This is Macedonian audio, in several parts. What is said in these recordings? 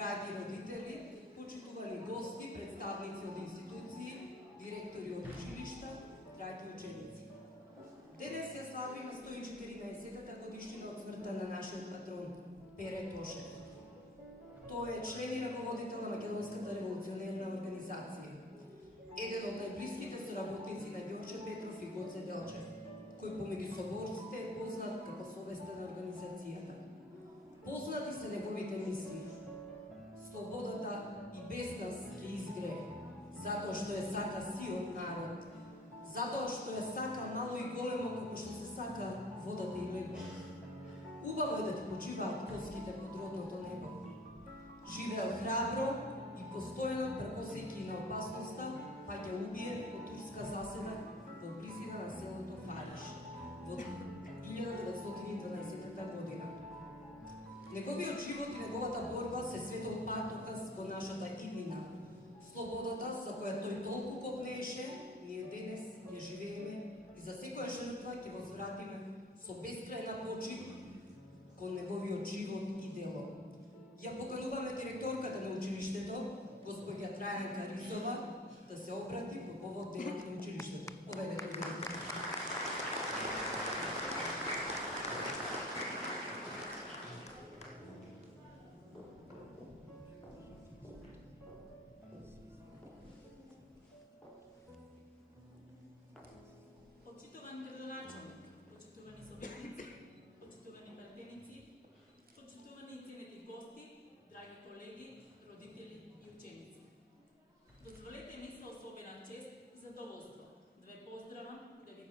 Драги родители, почитувани гости, представници од институции, директори од училишта, драги ученици. Денес ја славиме 114-та годишнина од смртта на нашиот патрон Пере Тошев. Тој е член и раководител на Македонската револуционерна организација, еден од најблиските соработници на Ѓорче Петров и Гоце Делчев, кој помеѓу соборците е познат како совеста на организацијата. Познати се неговите мисли: слободата и без нас ќе изгрее, затоа што е сака сиот народ, затоа што е сака мало и големо како што се сака водата и лебот. Убаво е да ти почиваат коските под родното небо. Живеел храбро и постојано прекосејќи на опасноста, па ќе убие од турска заседа во близина на селото Фариш во 1912 година. Неговиот живот и неговата борба се светол патоказ во нашата иднина. Слободата за која тој толку копнееше, ние денес ја живееме и за секоја жртва ќе возвратиме со бескрајна почит кон неговиот живот и дело. Ја покануваме директорката на училиштето, госпоѓа Трајанка Ризова, да се обрати по повод денот на училиштето. Поведете директор. Почитувани градоначалник, почитувани советници, почитувани пратеници, почитувани и ценети гости, драги колеги, родители и ученици. Дозволете ми со особена чест и задоволство да ве поздравам и да ви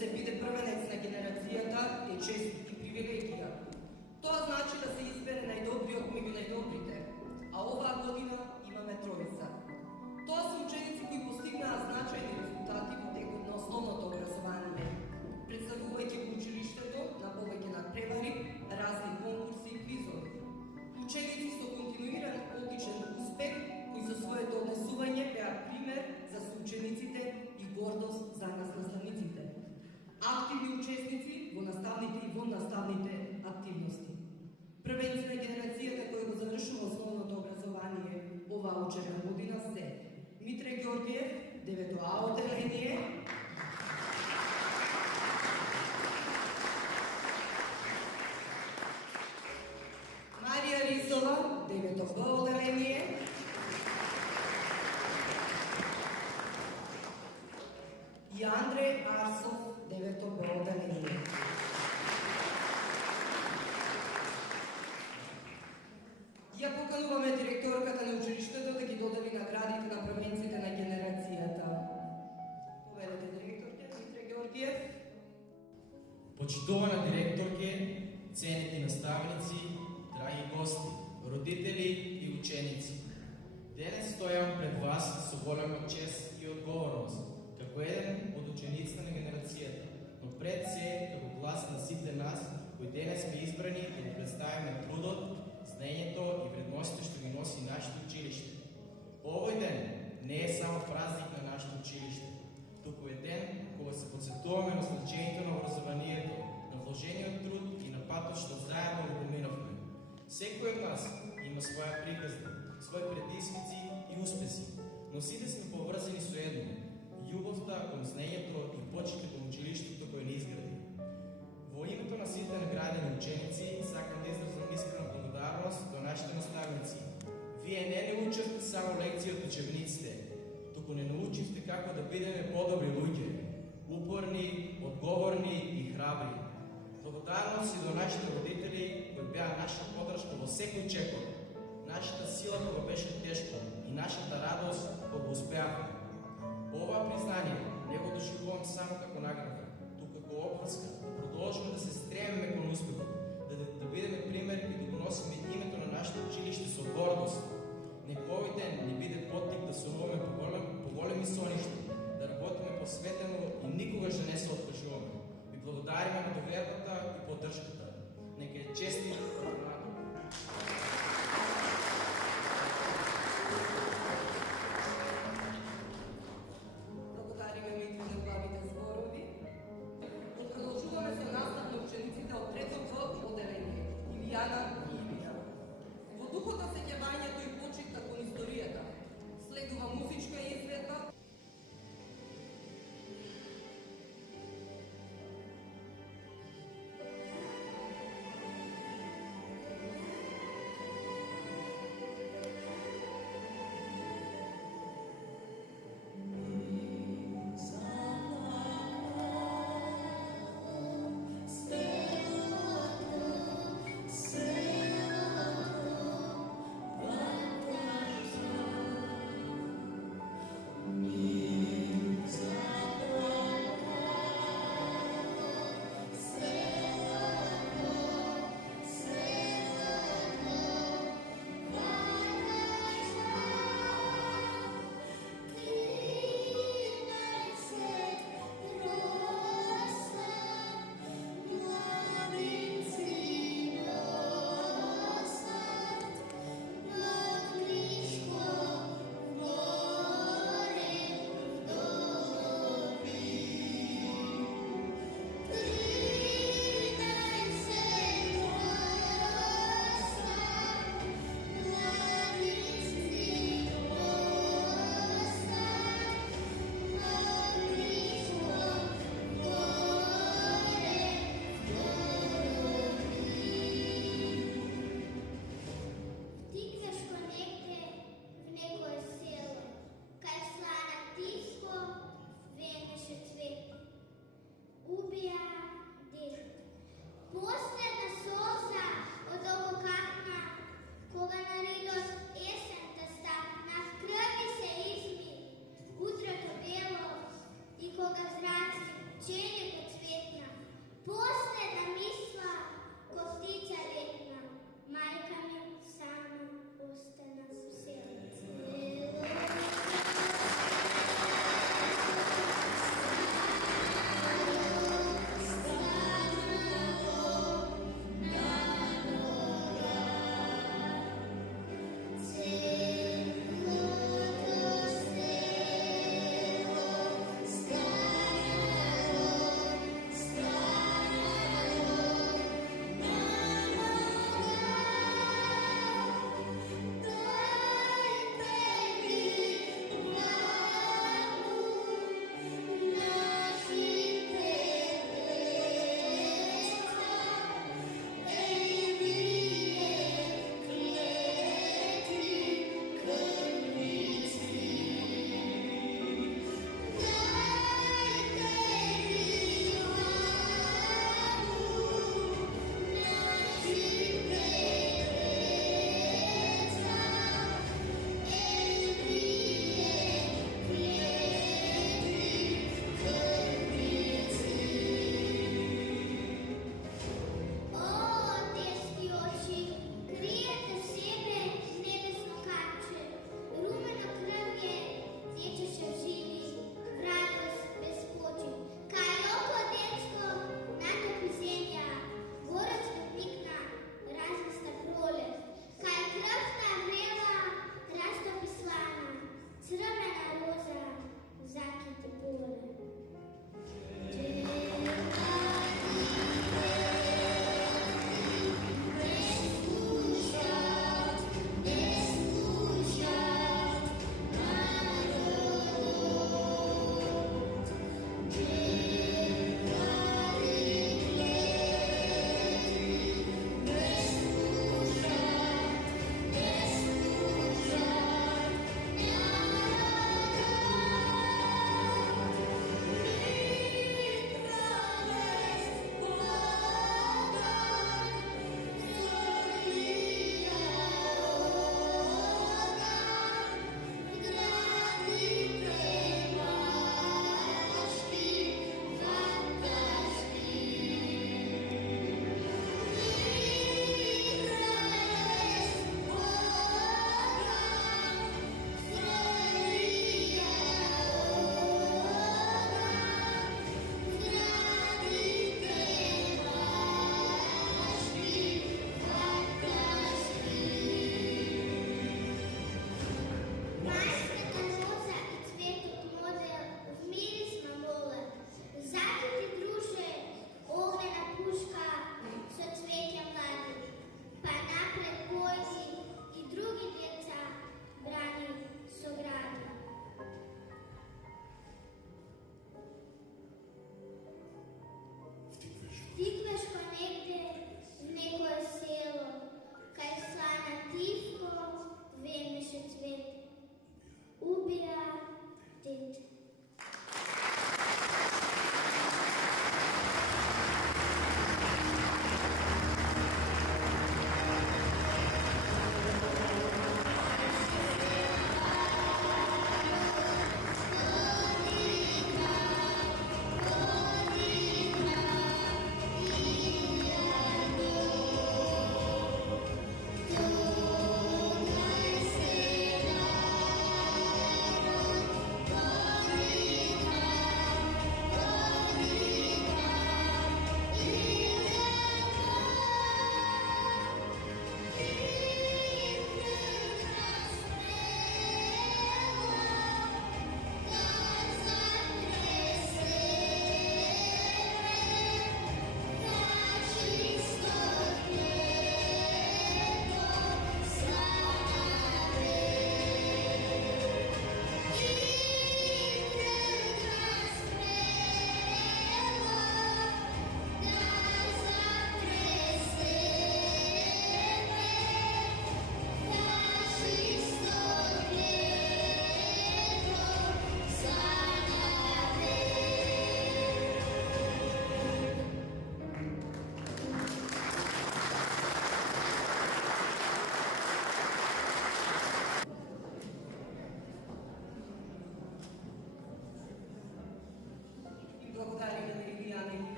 се биде првенец на генерацијата е чест и привилегија. Тоа значи да се избере најдобриот меѓу најдобрите, а оваа година имаме тројца. Тоа се ученици кои постигнаа значајни резултати во текот на основното образование, представувајќи го училиштето на повеќе надпревари, разни конкурси и квизови. Ученици со континуиран одличен успех, кои со своето однесување беа пример за соучениците и гордост за нас наставниците. Активни учесници во наставните и воннаставните активности. Првенци на генерацијата која го завршува основното образование оваа учебна година се Митре Ѓорѓиев, 9 А одделение, Марија Ризова, 9 Б одделение, и Андре Арсов, 9 Б одделение. Ја покануваме директорката на училиштето да ги додели наградите на првенците на генерацијата. Поведете директорке Митре Ѓорѓиев. Почитувана директорке, ценети наставници, драги гости, родители и ученици. Денес стојам пред вас со голема чест и одговорност, како еден од учениците на генерацијата, но пред се како глас на сите нас, кои денес сме избрани да го представиме трудот, знаењето и вредностите што ги носи нашето училиште. Овој ден не е само празник на нашето училиште, туку е ден кога се подсетуваме на значењето на образованието, на вложениот труд и на патот што заедно го поминавме. Секој од нас има своја приказна, свои предизвици и успеси, но сите сме поврзани со едно – љубовта кон знаењето и почитот кон училиштето кој ни изгради. Во името на сите наградени ученици сакам да изразам искрена благодарност до нашите наставници. Вие не ни учевте само лекции од учебниците, туку не научивте како да бидеме подобри луѓе, упорни, одговорни и храбри. Благодарност и до нашите родители кои беа наша поддршка во секој чекор, нашата сила кога беше тешко и нашата радост кога успеавме. Ова признание не го доживувам само како награда, туку како опфрска, да продолжиме да се стремиме кон успехот, да бидеме пример и да го носиме името на нашето училиште со гордост. Нека овој ден ни биде поттик да сонуваме по големи соништа, да работиме посветено и никогаш да не се откажуваме. Ви благодариме на довербата и поддршката. Нека е честит патронатор. Благодариме ви на убавите зборови. Продолжуваме со настав на учениците од 3 В одделение Илијана и Илија. Во духот на сеќавањето и почитта кон историјата следува музичка изведба.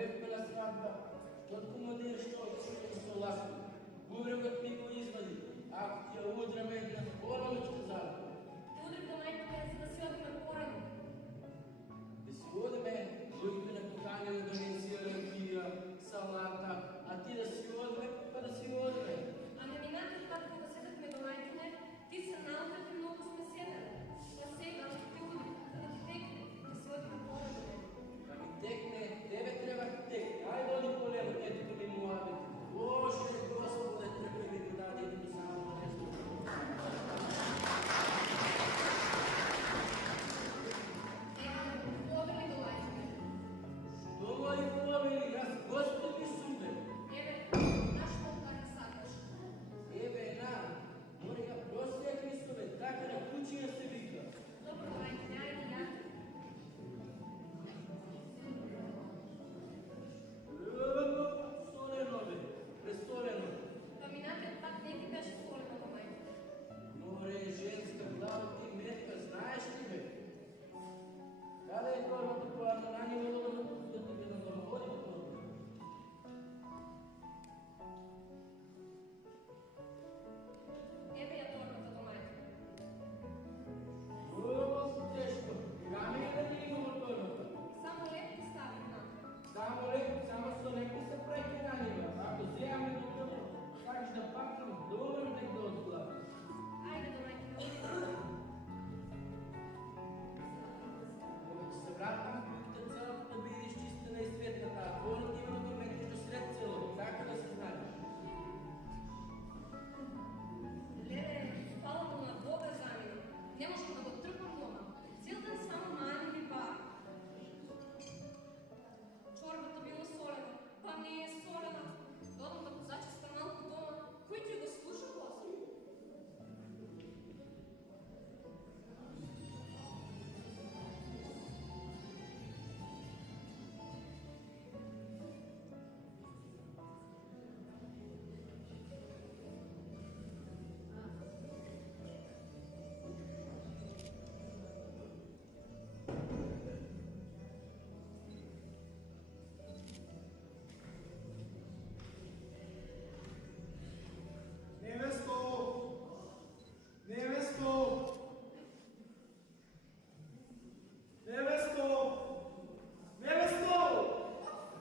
Любев на сватба, тот командир, що чує соласно. Гуревът ми го извади. Ако ти я удраме на порано, сказал. Те удри по най-добре, за да си отиме порано. Да си одеме, луѓето не поканени да не си ракија, салата, а ти да си одме, па да си одме. А не минати пак кога седахме до майкине, ти се наукат и много сме седали. А сега те удри, за да ти текне, да си отиме порано. Да ми текне, тебе треба да текне. Ай, води полево, ето да ми младите. Боже, Господе, треба ми го даде да ми само нещо. Повели до майкине. Що мои повели, аз Господи суде. Еве, наш полкара сакаш. Еве, на, мори ga prosija Hristove, така на kućija se vika. Dobro, до майкине, айде я. Солено бе, пресолено. Па минатиот пак не ти беше солено до майкине. Море, женска глава ти метка, знаеш ли бе? Kada je torбата пладна, на нива да те гледам да води по торба. Еве ја торбата до майкине. Ovo su teško, kame da ti imamo torбата. Само леп ти стави на. Само леко, само со леко се преки на нива. Ако земаме до това, сакаш да пакам, добро nek да odglava. Айде до майкине. Кога ќе се вратам, куќата целата да биде изчистена и светната, а дворът има да ме кажа сред селото, така да се знаеш. Леле, фала му на Бога за мене. Не можам да го тръпам дома. Цел ден само мани ми пара. Чорбата била солена, па не е солена. Додам да позачиста малко дома. Кой ти го слуша, Господи? Невесто! Невесто! Невесто! Невесто!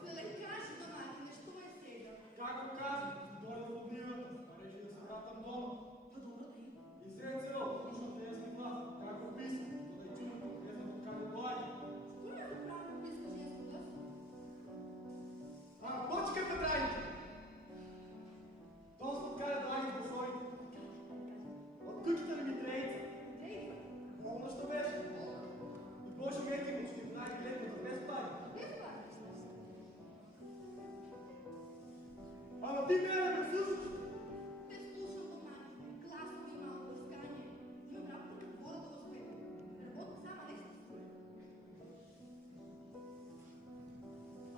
Леле, кажи до майкине, што е сега? Како казвам, дойде от нивата, а реши да се вратам дома. Па добро да има. И сред село, слушам женски глас, како писа, да й чувам, не знам како доаѓа. Што не направи близко женско глас? А, почекай ме, драги! Точно откаде доаѓа да свој. Од куќата на Митрейца. Дейва, Болно што беше. И Боже веки му, ще знаеш гледно, без пари. без пари. Ама ти мене ме слушаш. Те слушам до майкине, гласно има обрскание. Има работа на двора да успее. Работа сама не се строи.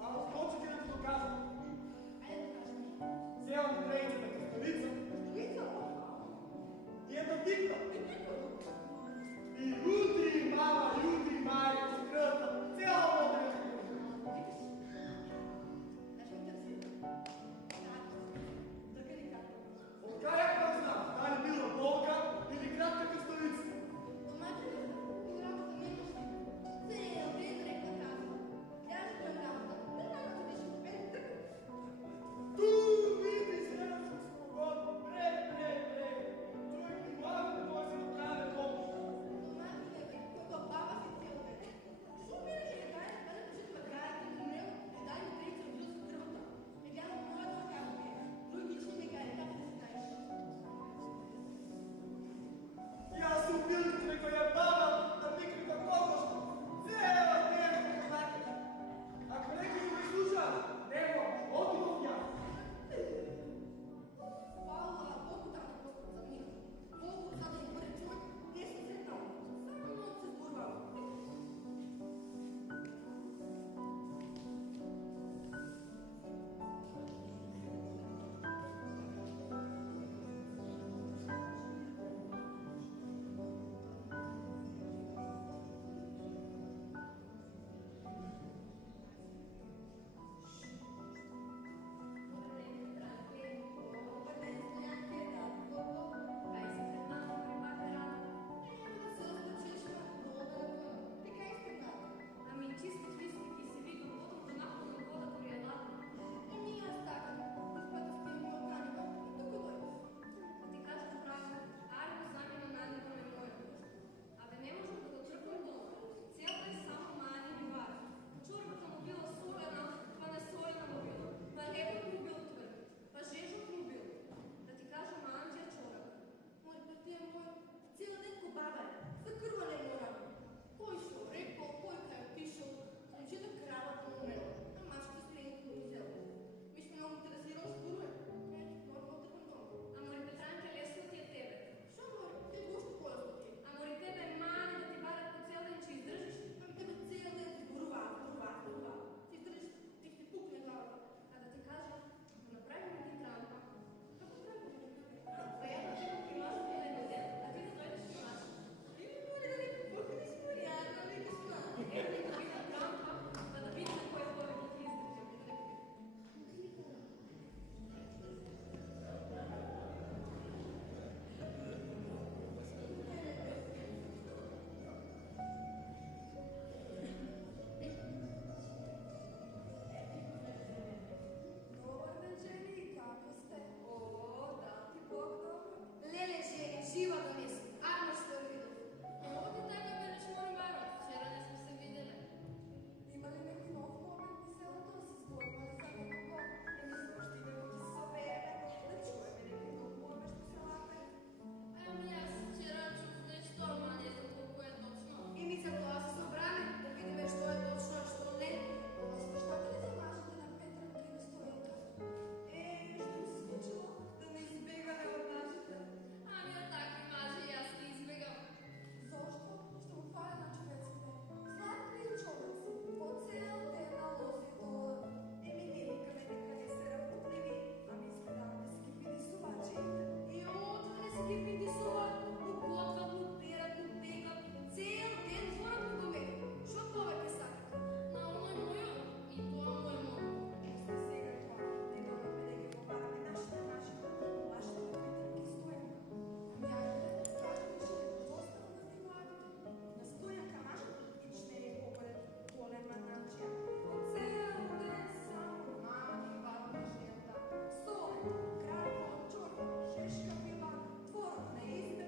Ама скочи ти да ти докажа. Айде да кажем. Села Митрейца на Кръставица. Столица, И ето тикна. е И утри, мама, и утри, майка, се кръвта. Цяла модерна. Знаеш ли интересира? Солен, крав, чорт, шишка біла, творог не їсти.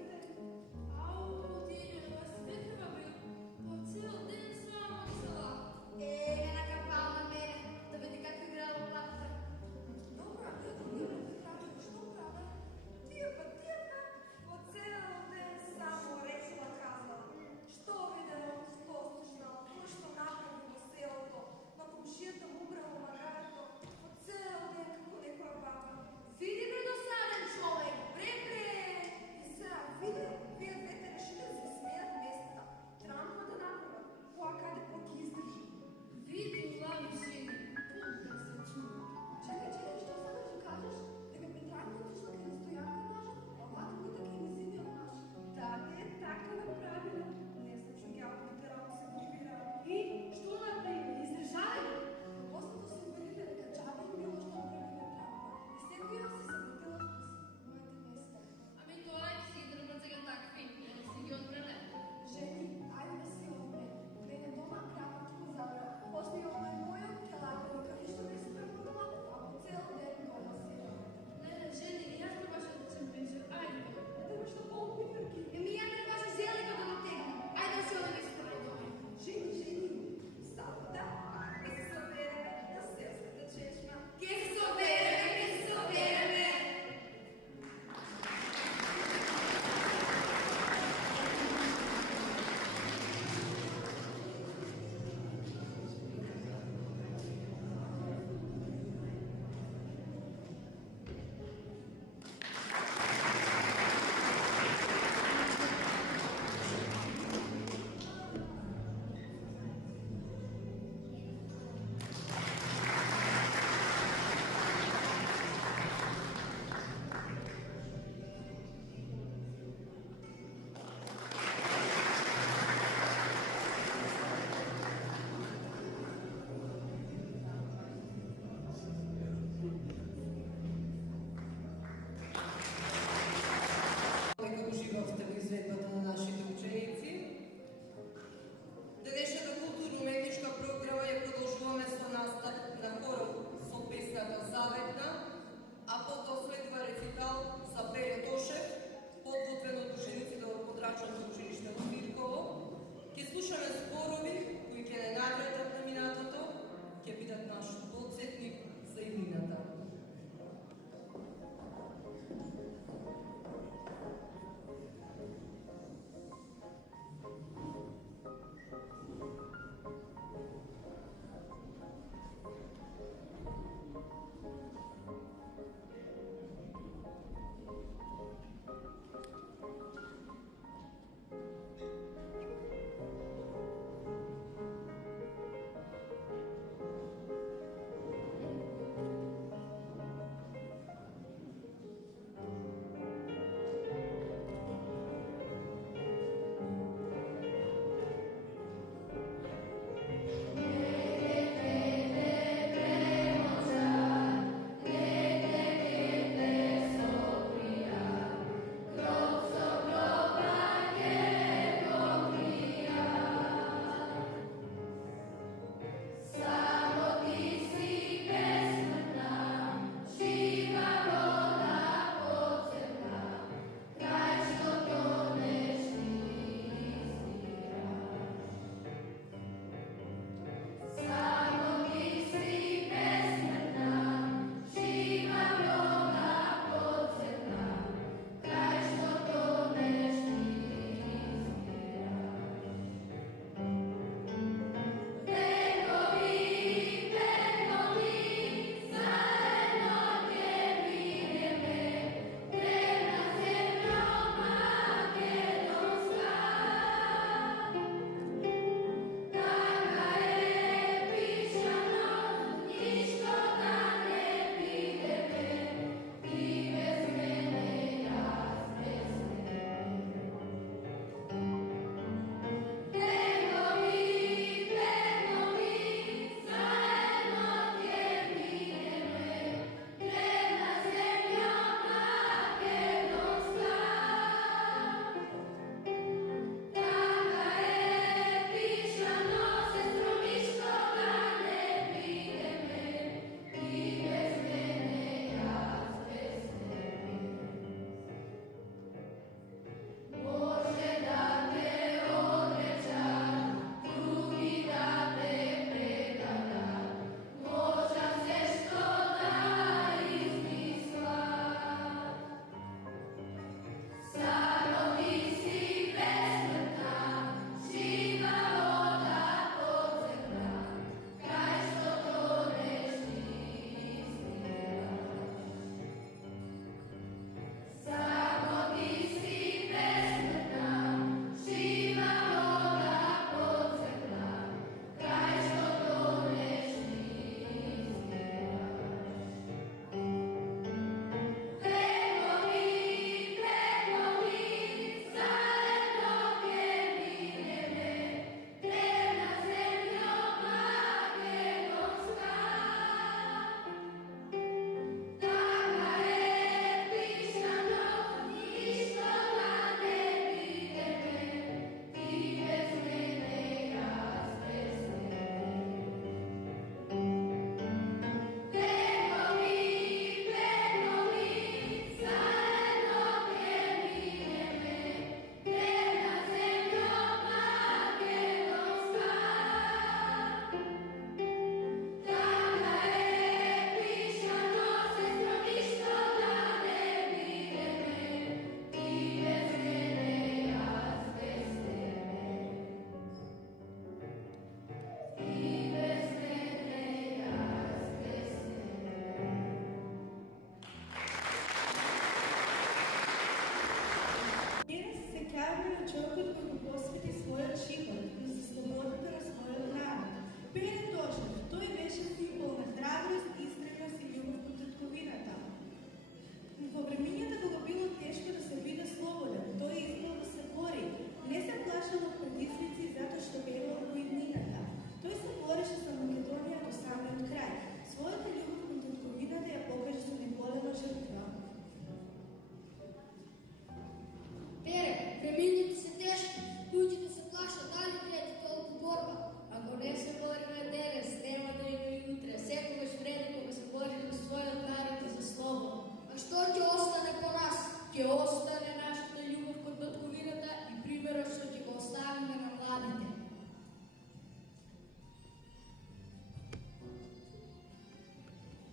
остане нашата љубов кон батковината и примерот што ќе го оставиме на младите.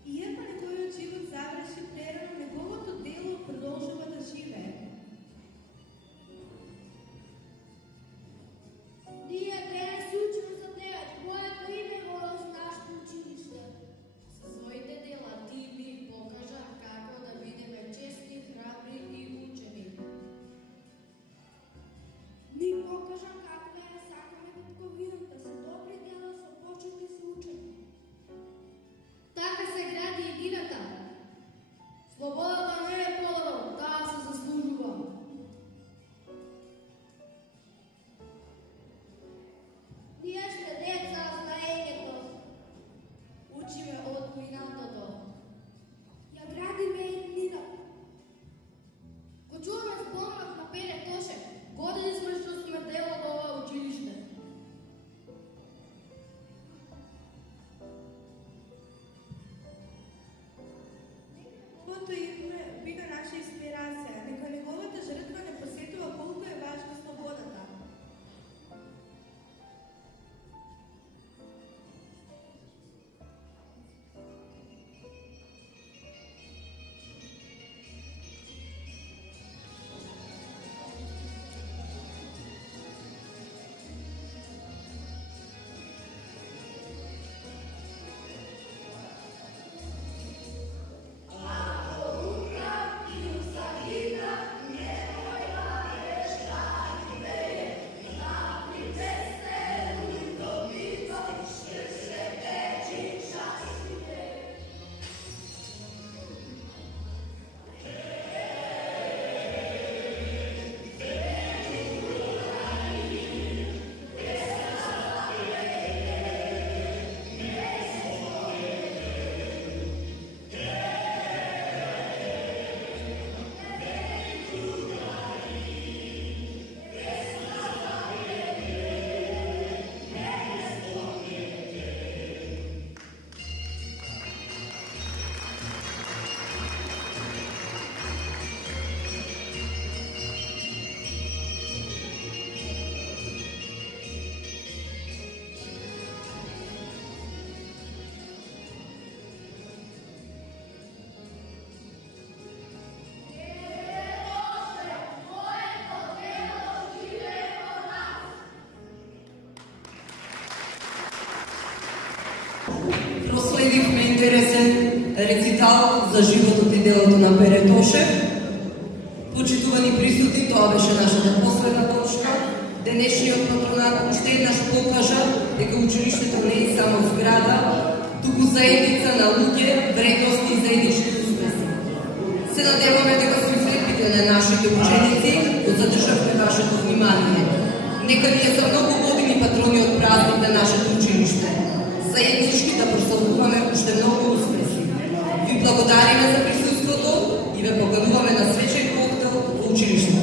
Иако неговиот живот заврши прерано, неговото дело продолжува да живее. Ние денес учиме за тебе, твоето име го нашето училиште. Со своите дела ти ми покажа како да бидеме честни, храбри и учени. Ни покажа каква ја сакаме батковината, со добри дела, со почет и со учење. Така се гради едината. Слободата не е подарок, таа се заслужува. Ние сме деца на знаењето. Учиме од минатото. Ја градиме еднината. Го чуваме спомнак на Пере Тоше. Години сме што сме дел од ова училиште. Неговото име биде наша инспирација. Нека неговата жртва не посетува колку е важна слободата. Проследивме интересен рецитал за животот и делото на Пере Тошев. Почитувани присутни, тоа беше нашата последна точка. Денешниот патронат уште еднаш покажа дека училиштето не е само зграда, туку заедница на луѓе, вредности и заеднички успеси. Се надеваме дека со излепите на нашите ученици го задржавте вашето внимание. Нека вие за многу години патрони од празник на нашето училиште. Заеднички да прославуваме уште многу успеси. Ви благодариме за присуството и ве покануваме на свечен коктел во училиштето.